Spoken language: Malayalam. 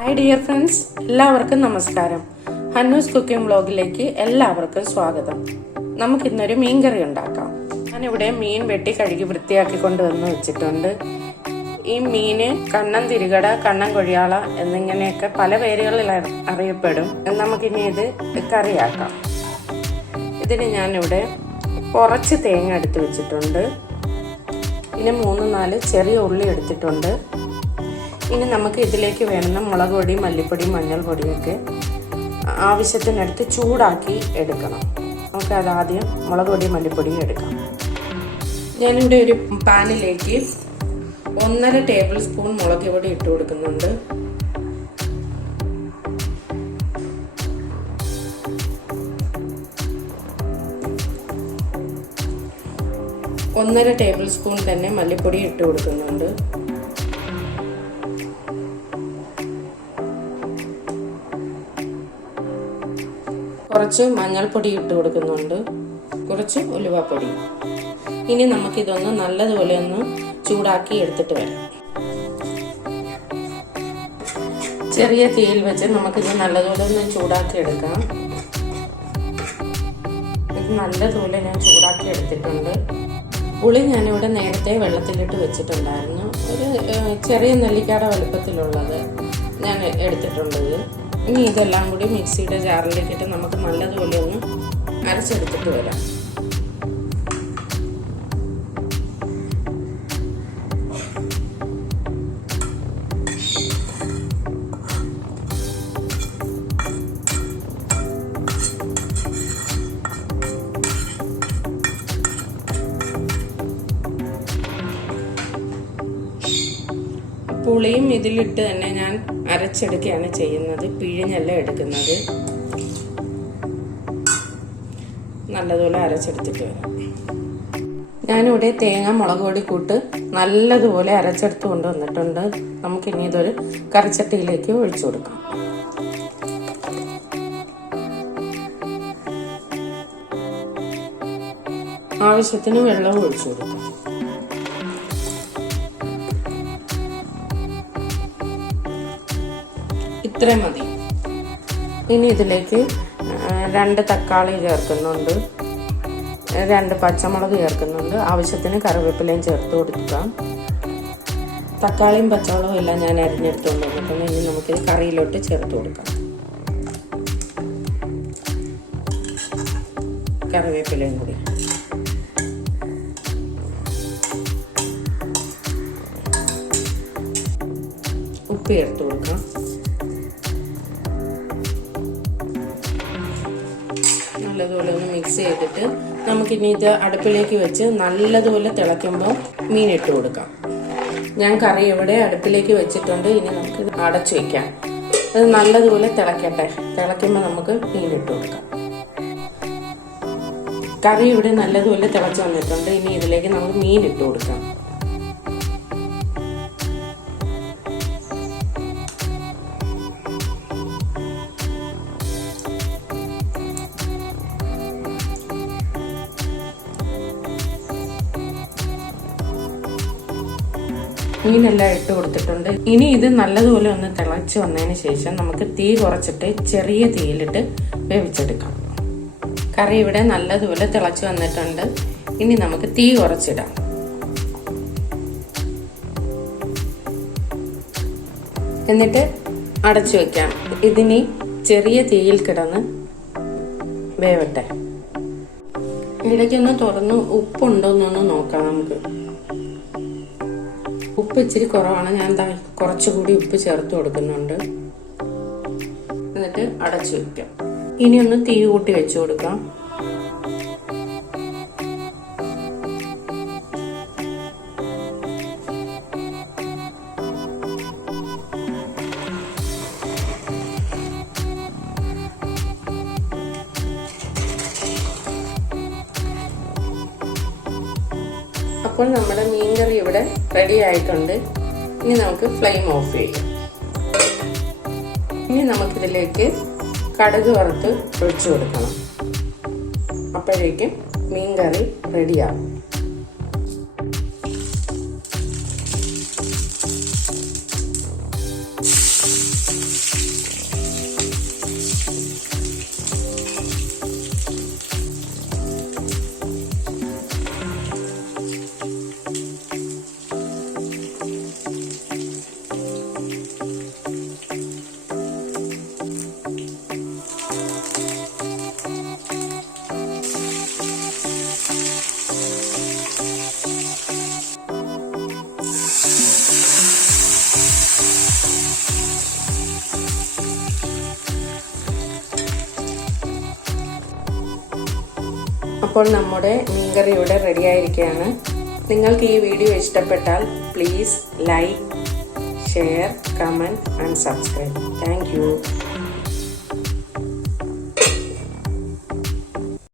ഹായ് ഡിയർ ഫ്രണ്ട്സ്, എല്ലാവർക്കും നമസ്കാരം. ഹന്നൂസ് കുക്കിംഗ് വ്ലോഗിലേക്ക് എല്ലാവർക്കും സ്വാഗതം. നമുക്കിന്നൊരു മീൻ കറി ഉണ്ടാക്കാം. ഞാനിവിടെ മീൻ വെട്ടി കഴുകി വൃത്തിയാക്കി കൊണ്ടുവന്ന് വെച്ചിട്ടുണ്ട്. ഈ മീന് കണ്ണൻ തിരികട, കണ്ണൻ കൊഴിയാള എന്നിങ്ങനെയൊക്കെ പല പേരുകളിൽ അറിയപ്പെടും. നമുക്കിനി ഇത് കറിയാക്കാം. ഇതിന് ഞാനിവിടെ കുറച്ച് തേങ്ങ എടുത്ത് വെച്ചിട്ടുണ്ട്. പിന്നെ 3-4 ചെറിയ ഉള്ളി എടുത്തിട്ടുണ്ട്. ഇനി നമുക്ക് ഇതിലേക്ക് വേണ്ടുന്ന മുളക് പൊടി, മല്ലിപ്പൊടി, മഞ്ഞൾപ്പൊടിയൊക്കെ ആവശ്യത്തിനടുത്ത് ചൂടാക്കി എടുക്കണം. നമുക്ക് അതാദ്യം മുളക് പൊടി, മല്ലിപ്പൊടിയും എടുക്കാം. ഞാനിവിടെ ഒരു പാനിലേക്ക് 1.5 ടേബിൾ സ്പൂൺ മുളക് പൊടി ഇട്ട് കൊടുക്കുന്നുണ്ട്. ഒന്നര ടേബിൾ സ്പൂൺ തന്നെ മല്ലിപ്പൊടി ഇട്ട് കൊടുക്കുന്നുണ്ട്. കുറച്ച് മഞ്ഞൾപ്പൊടി ഇട്ട് കൊടുക്കുന്നുണ്ട്, കുറച്ച് ഉലുവാപ്പൊടി. ഇനി നമുക്കിതൊന്ന് നല്ലതുപോലെ ഒന്ന് ചൂടാക്കി എടുത്തിട്ട് വരാം. ചെറിയ തീയിൽ വെച്ച് നമുക്കിത് നല്ലതുപോലെ ഒന്ന് ചൂടാക്കി എടുക്കാം. ഇത് നല്ലതുപോലെ ഞാൻ ചൂടാക്കി എടുത്തിട്ടുണ്ട്. പുളി ഞാനിവിടെ നേരത്തെ വെള്ളത്തിലിട്ട് വെച്ചിട്ടുണ്ടായിരുന്നു. ഒരു ചെറിയ നെല്ലിക്കയുടെ വലുപ്പത്തിലുള്ളത് ഞാൻ എടുത്തിട്ടുണ്ട്. ഇനി ഇതെല്ലാം കൂടി മിക്സിയുടെ ജാറിലേക്കിട്ട് നമുക്ക് നല്ലതുപോലെ ഒന്ന് അരച്ചെടുത്തിട്ട് വരാം. പുളിയും ഇതിലിട്ട് തന്നെ ഞാൻ അരച്ചെടുക്കുകയാണ് ചെയ്യുന്നത്, പിഴിഞ്ഞല്ല എടുക്കുന്നത്. നല്ലതുപോലെ അരച്ചെടുത്തിട്ട് വരാം. ഞാനിവിടെ തേങ്ങ, മുളക് പൊടി കൂട്ട് നല്ലതുപോലെ അരച്ചെടുത്ത് കൊണ്ടുവന്നിട്ടുണ്ട്. നമുക്കിനി ഇതൊരു കറിച്ചട്ടിയിലേക്ക് ഒഴിച്ചു കൊടുക്കാം. ആവശ്യത്തിന് വെള്ളം ഒഴിച്ചു കൊടുക്കാം. ഇത്ര മതി. ഇനി ഇതിലേക്ക് 2 തക്കാളി ചേർക്കുന്നുണ്ട്, 2 പച്ചമുളക് ചേർക്കുന്നുണ്ട്, ആവശ്യത്തിന് കറിവേപ്പിലയും ചേർത്ത് കൊടുക്കുക. തക്കാളിയും പച്ചമുളകും എല്ലാം ഞാൻ അരിഞ്ഞെടുത്തുകൊണ്ട് വന്നിട്ടുണ്ട്. ഇനി നമുക്കിത് കറിയിലോട്ട് ചേർത്ത് കൊടുക്കാം. കറിവേപ്പിലയും കൂടി ഉപ്പ് ചേർത്ത് കൊടുക്കാം. നല്ലതുപോലെ ഒന്ന് മിക്സ് ചെയ്തിട്ട് നമുക്കിനി ഇത് അടുപ്പിലേക്ക് വെച്ച് നല്ലതുപോലെ തിളയ്ക്കുമ്പോൾ മീൻ ഇട്ട് കൊടുക്കാം. ഞാൻ കറി ഇവിടെ അടുപ്പിലേക്ക് വെച്ചിട്ടുണ്ട്. ഇനി നമുക്ക് ഇത് അടച്ചു വെക്കാം. അത് നല്ലതുപോലെ തിളയ്ക്കട്ടെ. തിളയ്ക്കുമ്പോൾ നമുക്ക് മീൻ ഇട്ട് കൊടുക്കാം. കറി ഇവിടെ നല്ലതുപോലെ തിളച്ച് വന്നിട്ടുണ്ട്. ഇനി ഇതിലേക്ക് നമുക്ക് മീൻ ഇട്ട് കൊടുക്കാം. മീനെല്ലാം ഇട്ട് കൊടുത്തിട്ടുണ്ട്. ഇനി ഇത് നല്ലതുപോലെ ഒന്ന് തിളച്ച് വന്നതിന് ശേഷം നമുക്ക് തീ കുറച്ചിട്ട് ചെറിയ തീയിലിട്ട് വേവിച്ചെടുക്കാം. കറി ഇവിടെ നല്ലതുപോലെ തിളച്ച് വന്നിട്ടുണ്ട്. ഇനി നമുക്ക് തീ കുറച്ചിടാം. എന്നിട്ട് അടച്ചു വെക്കാം. ഇതിനി ചെറിയ തീയിൽ കിടന്ന് വേവട്ടെ. ഇടയ്ക്കൊന്ന് തുറന്ന് ഉപ്പുണ്ടോന്നൊന്ന് നോക്കാം. നമുക്ക് ഉപ്പ് ഇച്ചിരി കുറവാണ്. ഞാൻ കുറച്ചുകൂടി ഉപ്പ് ചേർത്ത് കൊടുക്കുന്നുണ്ട്. എന്നിട്ട് അടച്ചു വെക്കാം. ഇനി ഒന്ന് തീ കൂട്ടി വെച്ചു കൊടുക്കാം. അപ്പോൾ നമ്മുടെ മീൻകറി ഇവിടെ റെഡി ആയിട്ടുണ്ട്. ഇനി നമുക്ക് ഫ്ലെയിം ഓഫ് ചെയ്യാം. ഇനി നമുക്കിതിലേക്ക് കടുക് വറുത്ത് ഒഴിച്ചു കൊടുക്കണം. അപ്പോഴേക്കും മീൻകറി റെഡിയാവും. അപ്പോൾ നമ്മുടെ മീൻകറി ഇവിടെ റെഡി ആയിരിക്കുകയാണ്. നിങ്ങൾക്ക് ഈ വീഡിയോ ഇഷ്ടപ്പെട്ടാൽ please like, share, comment and subscribe. Thank you.